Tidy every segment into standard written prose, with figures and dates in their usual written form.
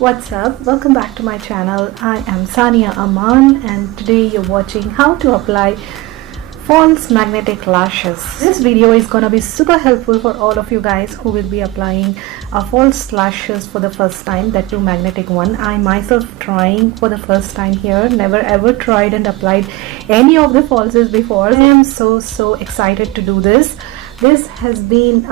What's up? Welcome back to my channel. I am Sania Aman and today you're watching how to apply false magnetic lashes. This video is gonna be super helpful for all of you guys who will be applying false lashes for the first time, that too magnetic one. I myself trying for the first time here, never ever tried and applied any of the falses before. I am so excited to do this. This has been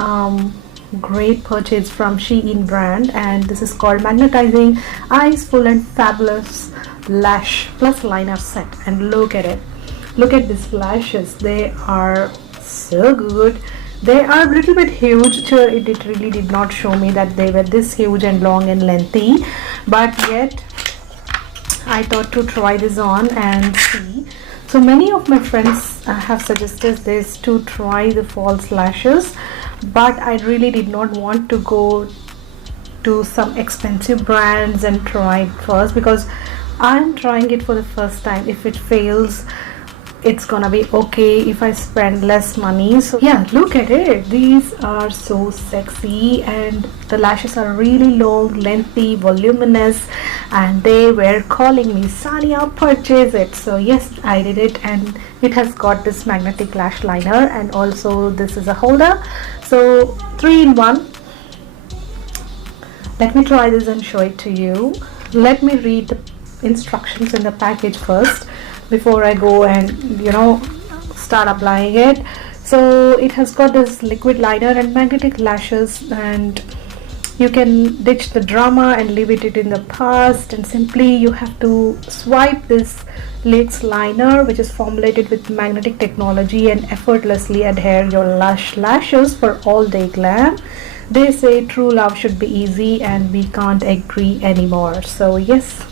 great purchase from Shein brand, and this is called Magnetizing Eyes Full and Fabulous Lash Plus Liner Set. And look at it, look at these lashes, they are so good. They are a little bit huge. Sure, it really did not show me that they were this huge and long and lengthy, but yet I thought to try this on and see. So many of my friends have suggested this to try the false lashes, but I really did not want to go to some expensive brands and try it first, because I'm trying it for the first time. If it fails, it's gonna be okay if I spend less money. So yeah, look at it, these are so sexy and the lashes are really long, lengthy, voluminous, and they were calling me, Sania, purchase it. So yes, I did it, and it has got this magnetic lash liner, and also this is a holder, so 3-in-1. Let me try this and show it to you. Let me read the instructions in the package first before I go and start applying it. So it has got this liquid liner and magnetic lashes, and you can ditch the drama and leave it in the past, and simply you have to swipe this lace liner, which is formulated with magnetic technology, and effortlessly adhere your lashes for all day glam. They say true love should be easy, and we can't agree anymore. So yes,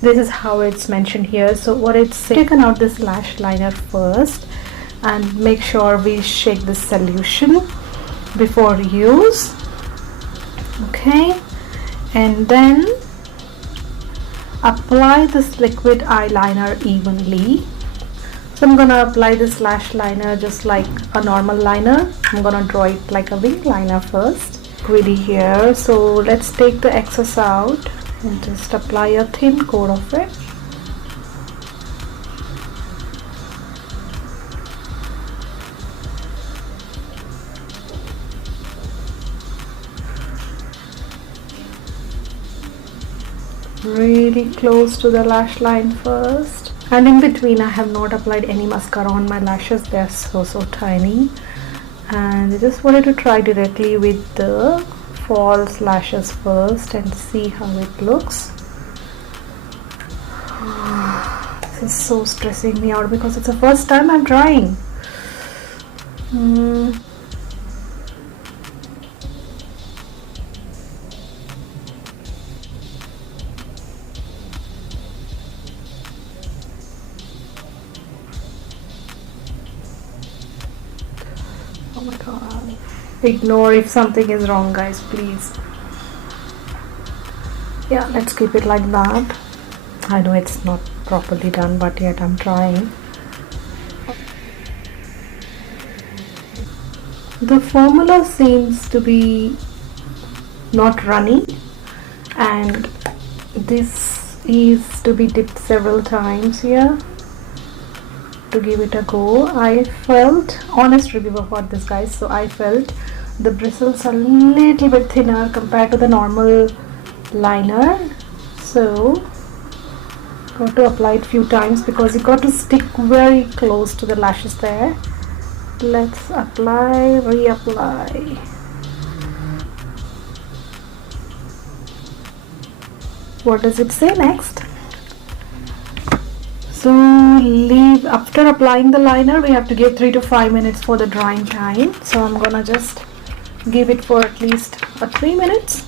this is how it's mentioned here. So what it's taken out this lash liner first, and make sure we shake this solution before use. Okay, and then apply this liquid eyeliner evenly. So I'm gonna apply this lash liner just like a normal liner. I'm gonna draw it like a wing liner first. Pretty here. So let's take the excess out and just apply a thin coat of it. Really close to the lash line first, and in between I have not applied any mascara on my lashes. They're so tiny, and I just wanted to try directly with the false lashes first and see how it looks. This is so stressing me out because it's the first time I'm trying. Oh my god. Ignore if something is wrong, guys, please. Yeah, let's keep it like that. I know it's not properly done, but yet I'm trying. The formula seems to be not running, and this is to be dipped several times here to give it a go. I felt, honest review about this, guys, so I felt the bristles are a little bit thinner compared to the normal liner, so got to apply it few times because it got to stick very close to the lashes there. Let's apply, reapply. What does it say next? So leave, after applying the liner, we have to give 3 to 5 minutes for the drying time. So I'm gonna just give it for at least 3 minutes.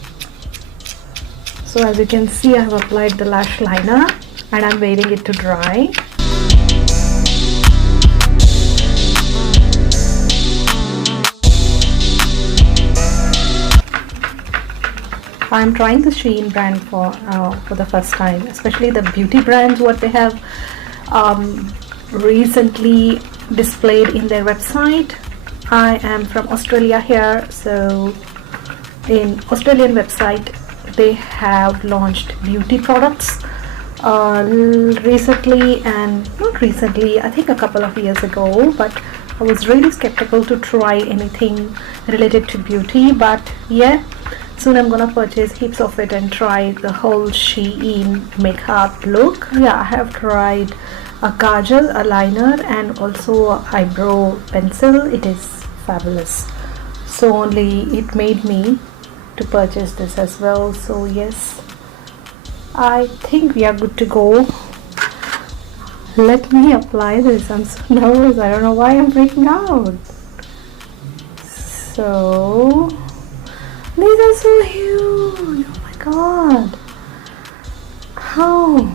So as you can see, I have applied the lash liner and I'm waiting it to dry. I'm trying the Shein brand for the first time, especially the beauty brands, what they have recently displayed in their website. I am from Australia here, so in Australian website they have launched beauty products recently, and not recently, I think a couple of years ago, but I was really skeptical to try anything related to beauty. But yeah, soon I'm gonna purchase heaps of it and try the whole Shein makeup look. Yeah, I have tried a kajal, a liner, and also a eyebrow pencil. It is fabulous, so only it made me to purchase this as well. So yes, I think we are good to go. Let me apply this. I'm so nervous. I don't know why I'm freaking out. So these are so huge. Oh my god. How?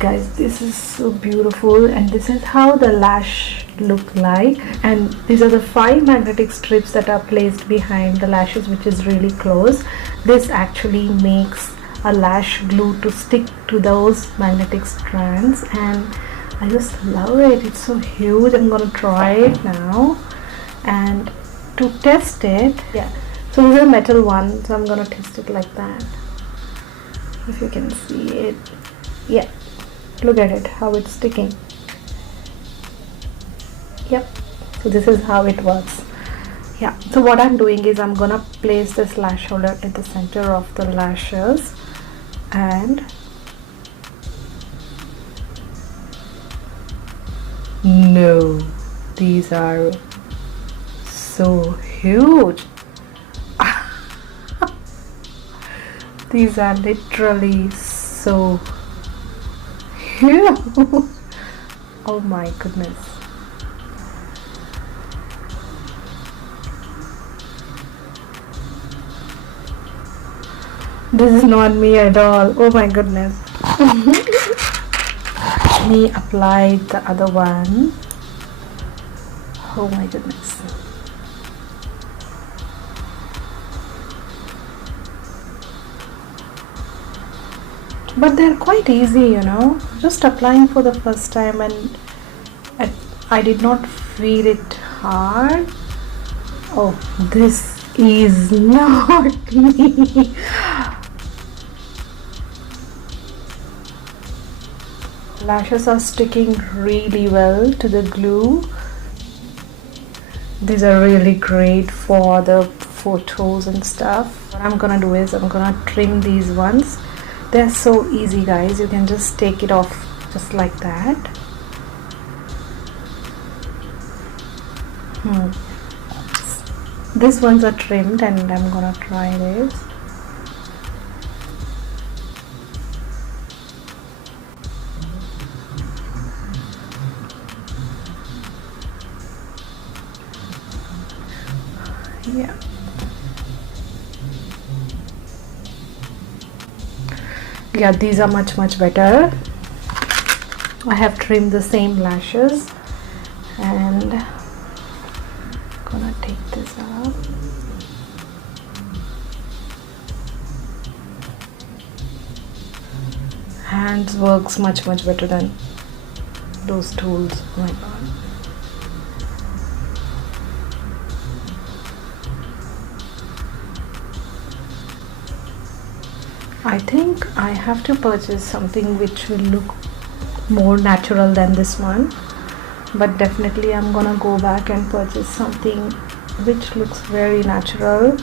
Guys, this is so beautiful, and this is how the lash look like. And these are the 5 magnetic strips that are placed behind the lashes, which is really close. This actually makes a lash glue to stick to those magnetic strands, and I just love it. It's so huge. I'm gonna try it now, and to test it, yeah, so this is a metal one, so I'm gonna test it like that. If you can see it, yeah, look at it, how it's sticking. Yep, so this is how it works. Yeah, so what I'm doing is I'm gonna place this lash holder at the center of the lashes, and no, these are so huge. These are literally so huge. Oh my goodness. This is not me at all. Oh my goodness. Let me apply the other one. Oh my goodness. But they're quite easy, you know. Just applying for the first time, and I did not feel it hard. Oh, this is not me. Lashes are sticking really well to the glue. These are really great for the photos and stuff. What I'm gonna do is I'm gonna trim these ones. They're so easy, guys. You can just take it off just like that. These ones are trimmed, and I'm gonna try this. Yeah. Yeah, these are much better. I have trimmed the same lashes, and gonna take this up. Hands works much better than those tools. Oh my god. I think I have to purchase something which will look more natural than this one, but definitely I'm gonna go back and purchase something which looks very natural.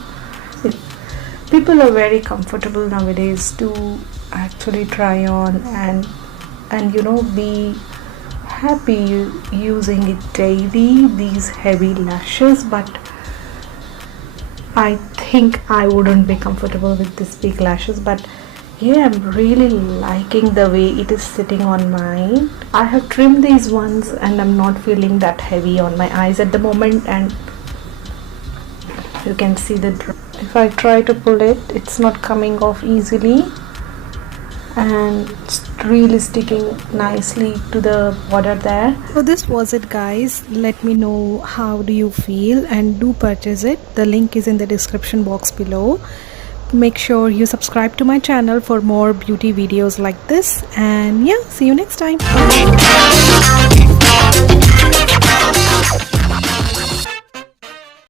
People are very comfortable nowadays to actually try on and you know, be happy using it daily, these heavy lashes, but I think I wouldn't be comfortable with this big lashes. But yeah, I'm really liking the way it is sitting on mine. I have trimmed these ones, and I'm not feeling that heavy on my eyes at the moment, and you can see the drop. If I try to pull it, it's not coming off easily, and it's really sticking nicely to the border there. So this was it, guys. Let me know how do you feel, and do purchase it. The link is in the description box below. Make sure you subscribe to my channel for more beauty videos like this, and yeah, see you next time. Bye.